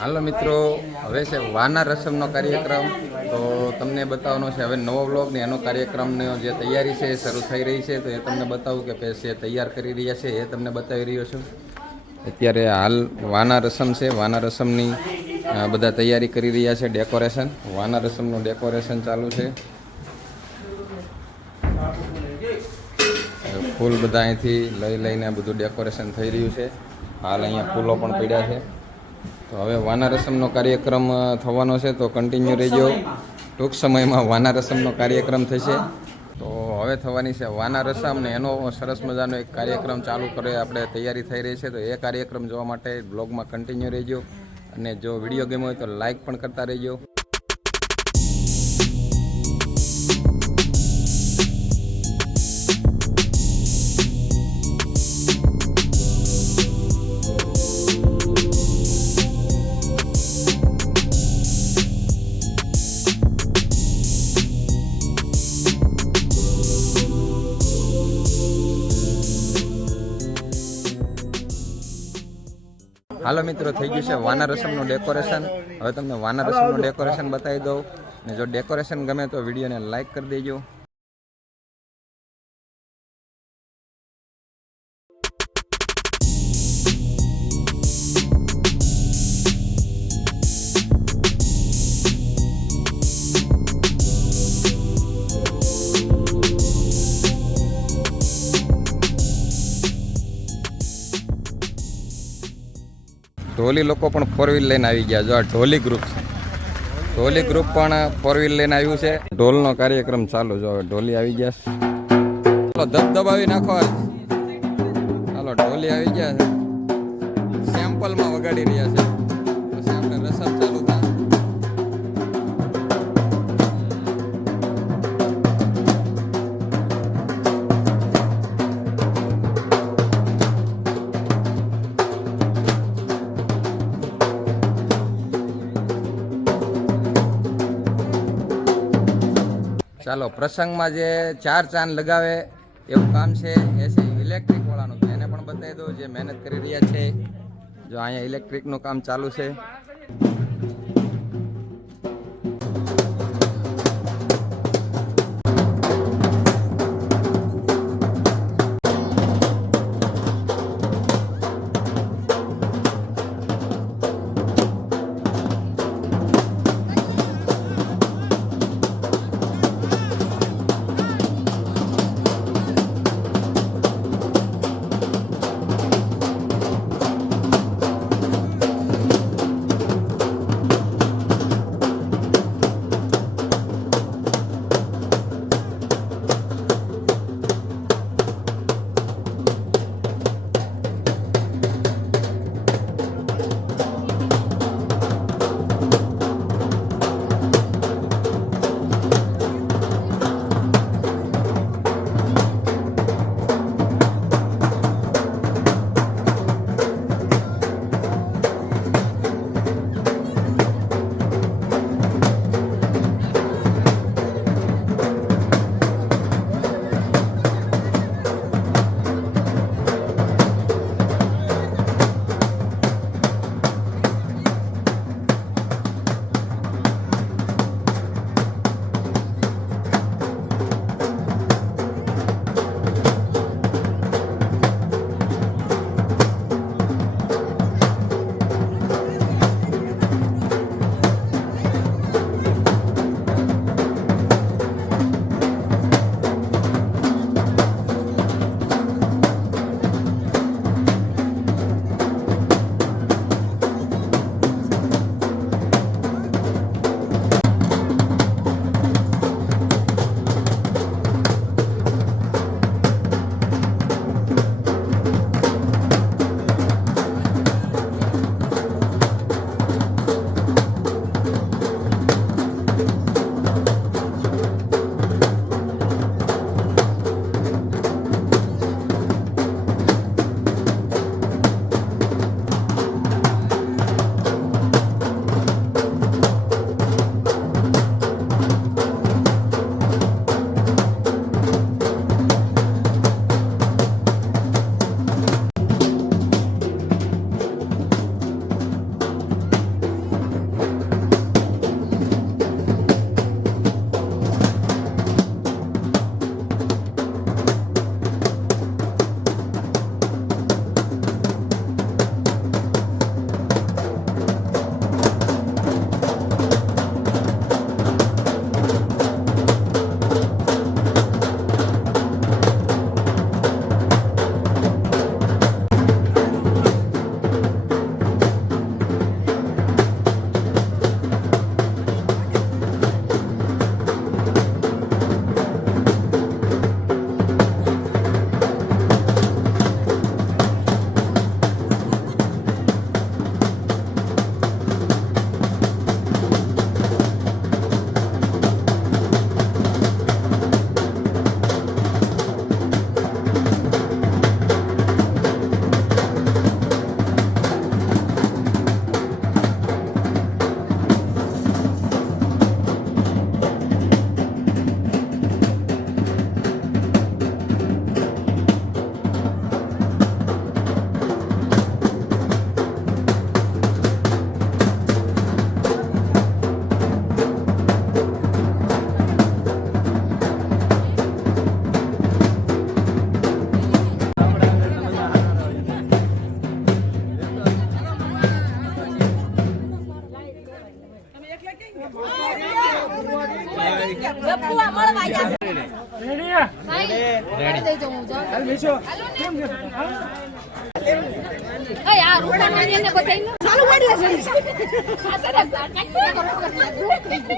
હાલો મિત્રો, હવે છે વાના રસમનો કાર્યક્રમ. તો તમને બતાવવાનો છે હવે નવો વ્લોગ ને એનો કાર્યક્રમનો જે તૈયારી છે એ શરૂ થઈ રહી છે. તો એ તમને બતાવું કે છે તૈયાર કરી રહ્યા છે એ તમને બતાવી રહ્યો છું. અત્યારે હાલ વાના રસમ છે. વાના રસમની બધા તૈયારી કરી રહ્યા છે. ડેકોરેશન, વાના રસમનું ડેકોરેશન ચાલુ છે. ફૂલ બધા અહીંથી લઈને બધું ડેકોરેશન થઈ રહ્યું છે. હાલ અહીંયા ફૂલો પણ પડ્યા છે. તો હવે વાના રસમનો કાર્યક્રમ થવાનો છે, તો કન્ટિન્યુ રહેજો. ટૂંક સમયમાં વાના રસમનો કાર્યક્રમ થશે. તો હવે થવાની છે વાના રસમ ને એનો સરસ મજાનો એક કાર્યક્રમ ચાલુ કરે આપણે તૈયારી થઈ રહી છે. તો એ કાર્યક્રમ જોવા માટે બ્લોગમાં કન્ટિન્યુ રહેજો. અને જો વિડીયો ગમ્યો હોય તો લાઈક પણ કરતા રહેજો. હાલો મિત્રો, થઈ ગયું છે વાના રસમનું ડેકોરેશન. હવે તમને વાના રસમનું ડેકોરેશન બતાવી દઉં. ને જો ડેકોરેશન ગમે તો વિડીયોને લાઈક કરી દેજો. ઢોલી લોકો પણ 4 વ્હીલ લઈને આવી ગયા. જો આ ઢોલી ગ્રુપ છે. ઢોલી ગ્રુપ પણ 4 વ્હીલ લઈને આવ્યું છે. ઢોલનો કાર્યક્રમ ચાલુ. જો હવે ઢોલી આવી ગયા. ચાલો દબાવી નાખો. ચાલો ઢોલી આવી ગયા છે. સેમ્પલમાં વગાડી રહ્યા છે. પછી આપણે રસમ ચાલુ થાય. ચાલો, પ્રસંગમાં જે 4 ચાંદ લગાવે એવું કામ છે એ છે ઇલેક્ટ્રિક વાળાનું. તો એને પણ બતાવી દો જે મહેનત કરી રહ્યા છે. જો અહીંયા ઇલેક્ટ્રિકનું કામ ચાલુ છે.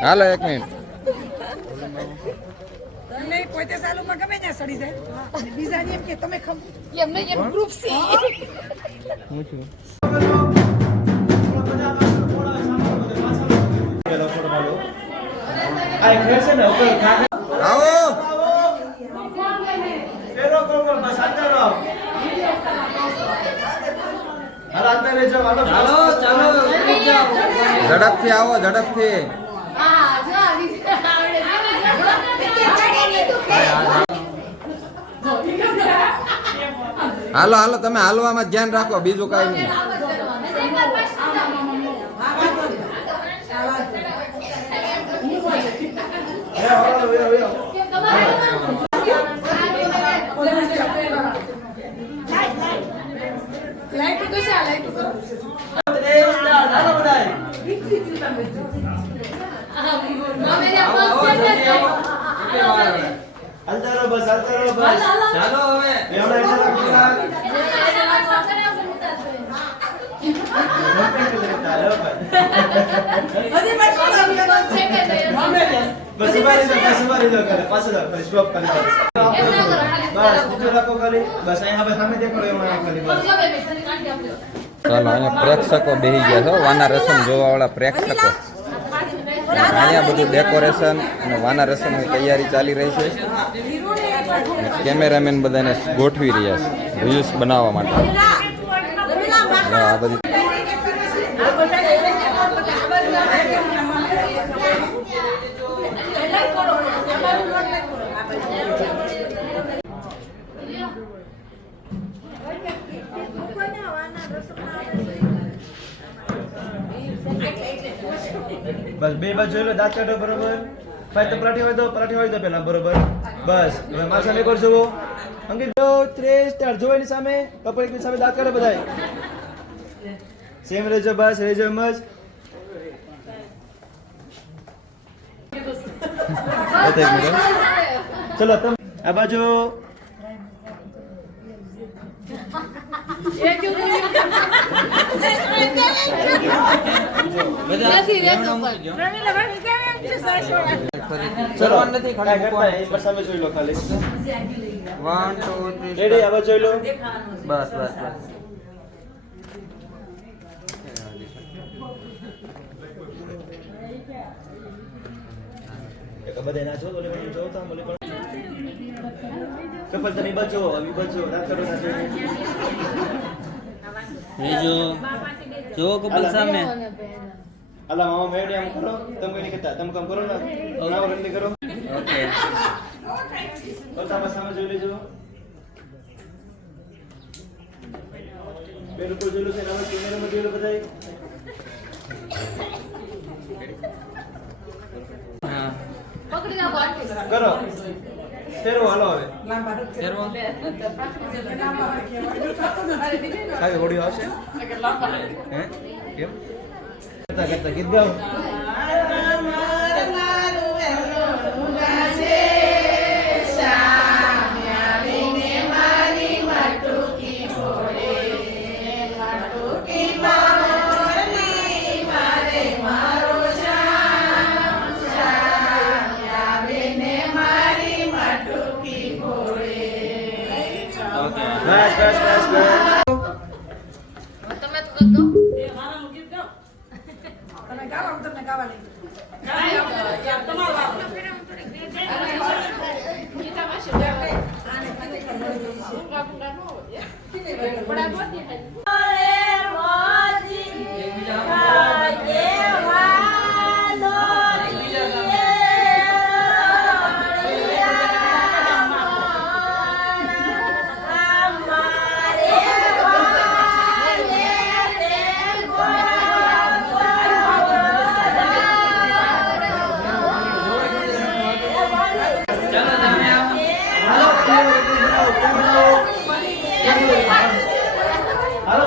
હાલો 1 મિનિટ. પોતે સાલુમાં ગમે ત્યાં સડી જાય બીજા એમ કે તમે એમને એમ ગ્રુપ છે હું છું આવો ઝડપથી આવો ઝડપથી. હાલો હાલો તમે હાલવામાં ધ્યાન રાખો બીજું કઈ નહીં. ચાલો હવે ચાલો અહીંયા પ્રેક્ષકો બેસી ગયા છો વાના રસમ જોવા વાળા પ્રેક્ષકો. અહીંયા બધું ડેકોરેશન અને વાના રસમની તૈયારી ચાલી રહી છે. કેમેરામેન બધાને ગોઠવી રહ્યા છે રીલ્સ બનાવવા માટે. આ બધી બસ બે બાજુ જોઈ લો દાંત કાઢો બરોબર. ભાઈ તો પરાઠી હોય તો પેલા બરોબર. બસ હવે મારા સામે કરજો અંકિત જો 3 સ્ટાર જો એની સામે કપલ એકની સામે દાંત કાઢો બધાય સેમ રહેજો બસ રહેજો મજ. ચલો તમે આ બાજુ નથી રહેતો પણ ચલો નથી ખડા એ પર સામે જોઈ લો ખાલી 1 2 3 રેડી હવે જોઈ લો બસ બસ બસ. એક બધે ના જો બોલે જો તા બોલે પણ કપલ તમે બચો અભી બચો રાત કરો ના જો કપલ સામે અલા મામા મેડી આમ કરો તમે કોઈ નહીં કહેતા તમે કામ કરો ના ના રંડી કરો ઓકે તો તમે સામે જોઈ લેજો બે લોકો જોઈ લો છે નામ કેમેરામાં જોઈ લો બધાય. હા પકડી નાખો આટલું કરો ફેરો હાલો હવે ફેરવો કાઈ ઓડિયો આવશે હે કેમ કરતા કરતા ગીત ગાઓ. બસ બસ બસ બસ તમે તો ગો તમે ગાવા હું તમને ગાવા લઈ હાલો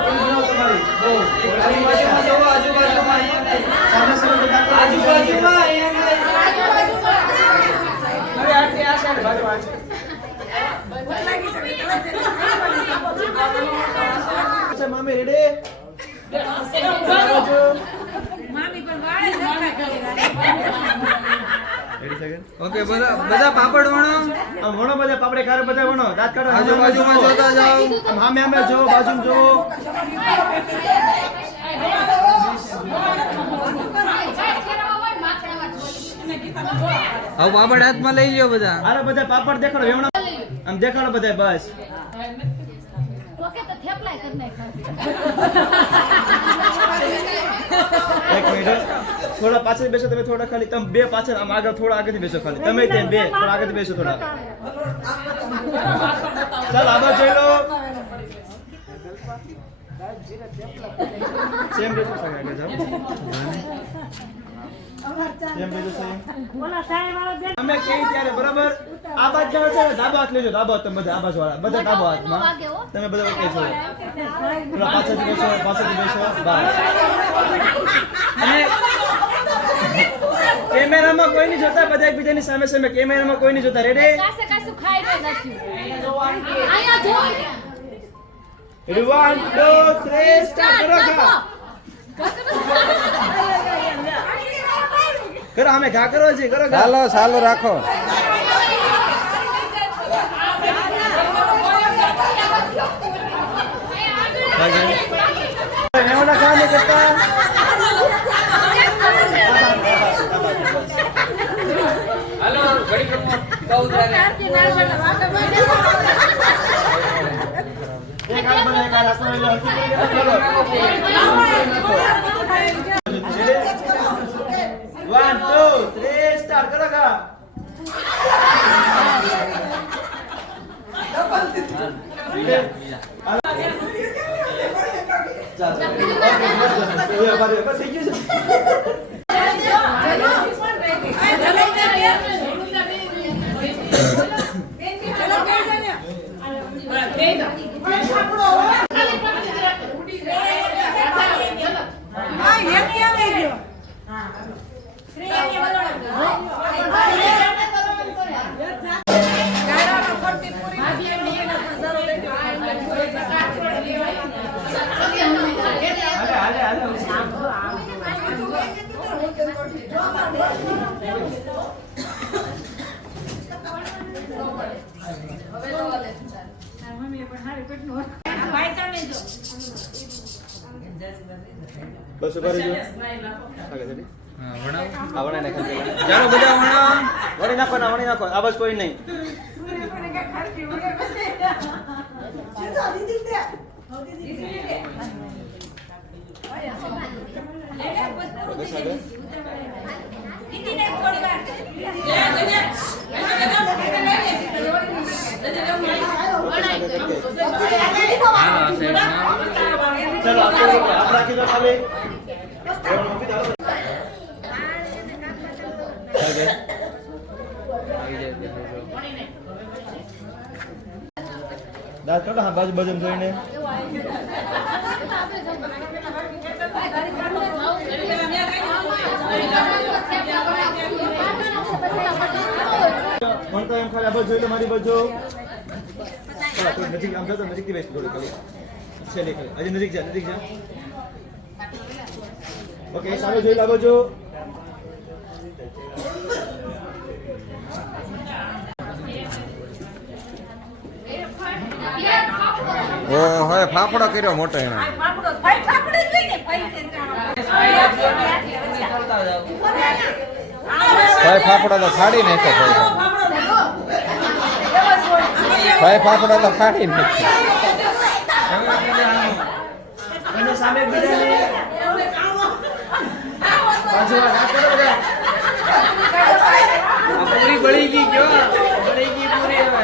ઓકે બધા પાપડ વણો આમ વણો બધા પાપડે ખારે બધા વણો દાંત કાઢો આજુબાજુમાં જોતા જાઓ આમ સામે જોવો બાજુમાં જોવો હવે પાપડ હાથમાં લઈ લ્યો બધા હાલો બધા પાપડ દેખાડો વેવણો આમ દેખાડો બધા બસ ઓકે તો થેપલાય કરી નાખ. એક મિનિટ થોડા પાછળ બેસો તમે થોડા ખાલી તમે બે પાછળ આમ આગળ થોડા આગળથી બેસો ખાલી તમે તે બે થોડા આગળથી બેસો થોડા ચાલ આગળ જોઈ લો સેમ બેસો સાહેબ આગળ જાઓ સેમ બેસો સાહેબ અમે કેવી ત્યારે બરાબર આ બાજ જાવ છે ડાબો હાથ લેજો ડાબો હાથ તમે બધા આ બાજુ વાળા બધા ડાબો હાથમાં તમે બધા ઓકે છો થોડા પાછળથી બેસો બસ અને કેમેરામાં કોઈ નહીં જોતા બધા એકબીજાની સામે સામે કેમેરામાં કોઈ નહીં જોતા રેડી કાસે કાસું ખાઈ તો નથી. અહીંયા જો. રેડી 1 2 3 સ્ટાર્ટ કરો ઘા કરો અમે ઘા કરો છે કરો ઘા ચાલો ચાલુ રાખો મેવના ઘા નહીં કરતા હાલો ઘડી કરો કહું તારે એક હાથ બધા એક હાથ આસમાન લો ચલો 1 2 3 સ્ટાર્ટ કરો ઘા બસ ઉભા રહેજો આગળ જડી હા વણાવ આવણે નાખો ચાલો બધા વણાવ વણી નાખો આ બસ કોઈ નહીં બસ આગળ હાલો આ સાઈડ ચલો આપ રાખી દો ખાલી દાંત કાઢો હા બાજુ બાજુ જોઈને વણતો એમ ખાલી આ બાજુ જોઈ લો મારી બાજુ ચલો થોડી નજીક આમ જતો નજીકથી બેસી થોડી ખાલી છેલ્લે ખાલી હજી નજીક જા ઓકે સામે જોઈ લો આ બાજુ ઓહો ફાફડો કર્યો મોટો એને ભાઈ ફાફડો તો ફાડી નાખ્યો ભાઈ ફાફડો તો ફાડી નાખ્યો અને સામે બીજાને બાજુ આ કરો બધા પૂરી બળી ગઈ કયો બળી ગઈ પૂરી હવે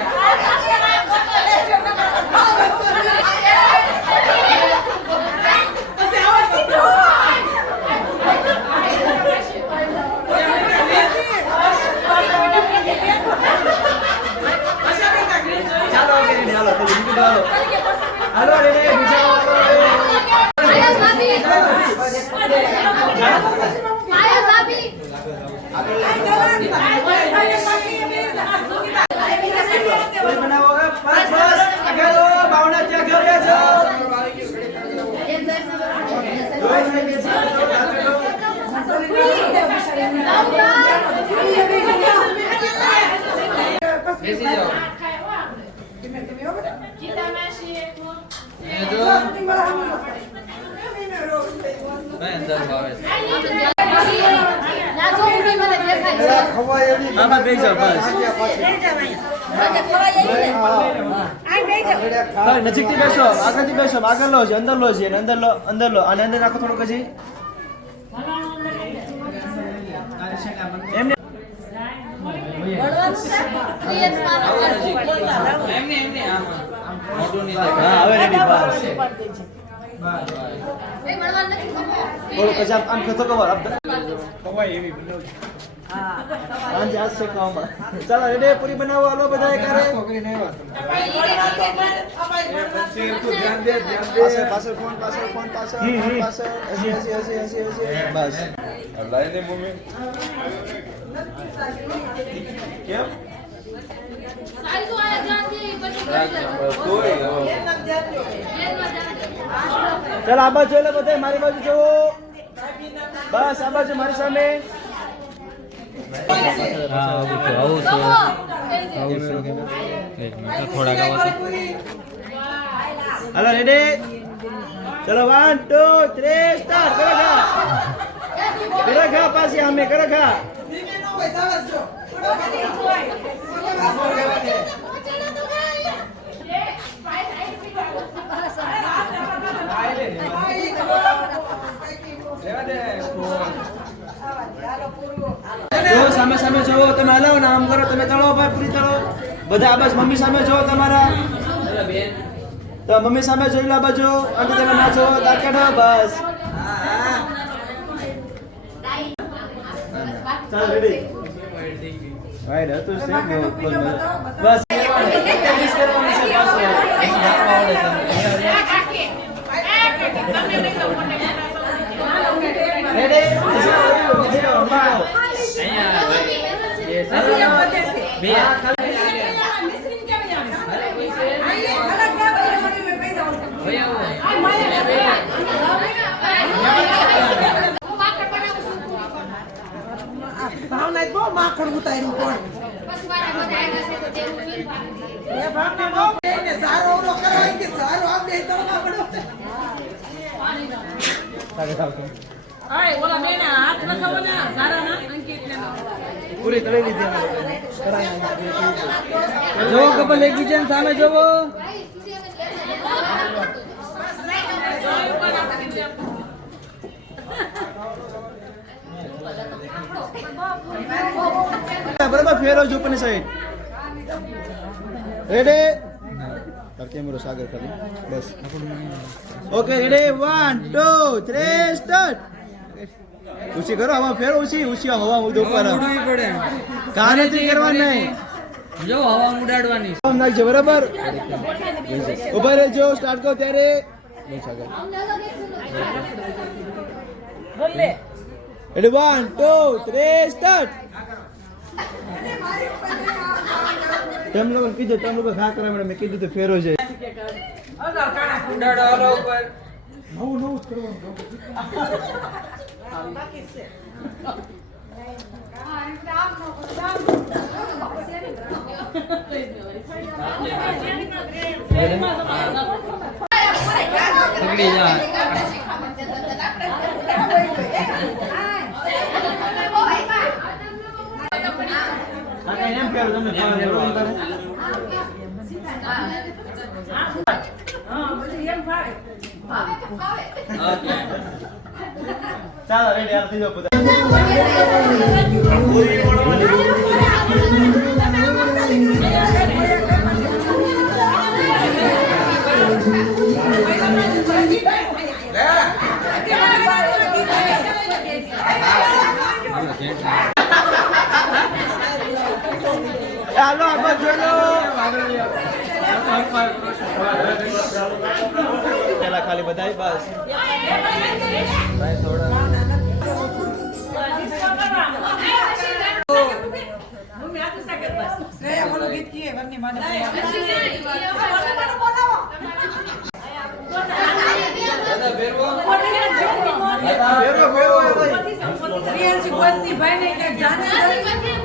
ચાલો ઓકે હાલો તો બીજું હાલો રે બીજા આયા સાબી. આયા સાબી. કોઈ બનાવો બસ આગળ ભાવના ત્યાં ઘરે જાઓ સાબી. બેસી જાઓ. ધીમે ધીમે હો બેટા. ગીતા માસી એક એ જો શૂટિંગ વાળા આમ જો. ભાઈ અંદર ભાવે છે. ના જો ઉડી મને દેખાય છે આમાં બેસી જાઓ બસ બેસી જાવ અહીંયા. આ બેસી જાવ. ભાઈ નજીકથી બેસો આગળથી બેસો આગળ લો છે અંદર લો છે અને અંદર લો અને અંદર નાખો થોડું પછી એમને ક્રિએટ માનો એમને આમાં મોટું નહીં હા થાય. હવે રેડી બસ એ મળવાનું નથી ખબર થોડું પછી આમ ખતો કવર આપ આજે આજ શીખવામાં ચાલો રેડી પૂરી બનાવો હાલો બધા કરે પાછળ ફોન પાછળ હસી બસ કેમ સાઈઝ વાળા જાતી પછી ચાલ આ બાજુ જોઈ લો બધા મારી બાજુ જોવો બસ આ બાજુ મારી સામે હાલો રેડી ચલો 1 2 3 સ્ટાર્ટ કરો ઘા પાછી અમે કરો ઘા જો સામે સામે જોવો તમે હલાવો ને આમ કરો તમે તળો ભાઈ પૂરી તળો બધા આ બસ મમ્મી સામે જોવો તમારા તો મમ્મી સામે જોઈ લો બાજુ અને તમે ના જોવો દાંત કાઢો બસ ચાલ રેડી રાઈટ હતું છે બસ પ્રેક્ટિસ કરવાની છે પાછો રેડી બે ભાવના બહુ માખણ ઉતાર્યું કોણ પછી વાળા બધા આવ્યા છે તો તેવું જોઈને એ ભાવને બહુ બેને સારો ઓલો કરાય કે સારો આ બે તો માખણ આય ઓલા બેને હાથ લખાવો ને સારા ના અંકિત ને પૂરી તળી લીધી અમે જો કપલ એકબીજાની સામે જોવો ભાઈ સ્ટુડિયો બરાબર ફેરો જો ઉપરની સાઈડ રેડી તાર કેમેરો સાગર કરી બસ ઓકે રેડી 1 2 3 સ્ટાર્ટ ઉસી કરો હવા ફેરો ઉસી હવા ઉડો ઉપર ઉડવી પડે. કાનેથી કરવા નહીં જો હવા ઉડાડવાની. આમ નાખજો બરાબર ઉભા રહેજો સ્ટાર્ટ કરો ત્યારે બસ આગળ બોલે રેડી 1 2 3 સ્ટાર્ટ તેમ લોકો કીધું તેમ લોકો ઘા કરાવે મેં કીધું તો ફેરો છે ઉડાડો હાલો ઉપર. નવું જ કરવાનું પકડી જા. એમ ફેરો તમે ફેરો એમ કરે હા પછી એમ ભાઈ ઓકે. ચાલો રેડી હાલ થઈ જાઓ બધા હાલો આગળ જોઈ લો પેલા ખાલી બધાય બસ શ્રેયા બોલો ગીત કીએ વરની માને ફેરો ફેરો પ્રિયંશી બોલતી ભાઈ ને કે જાને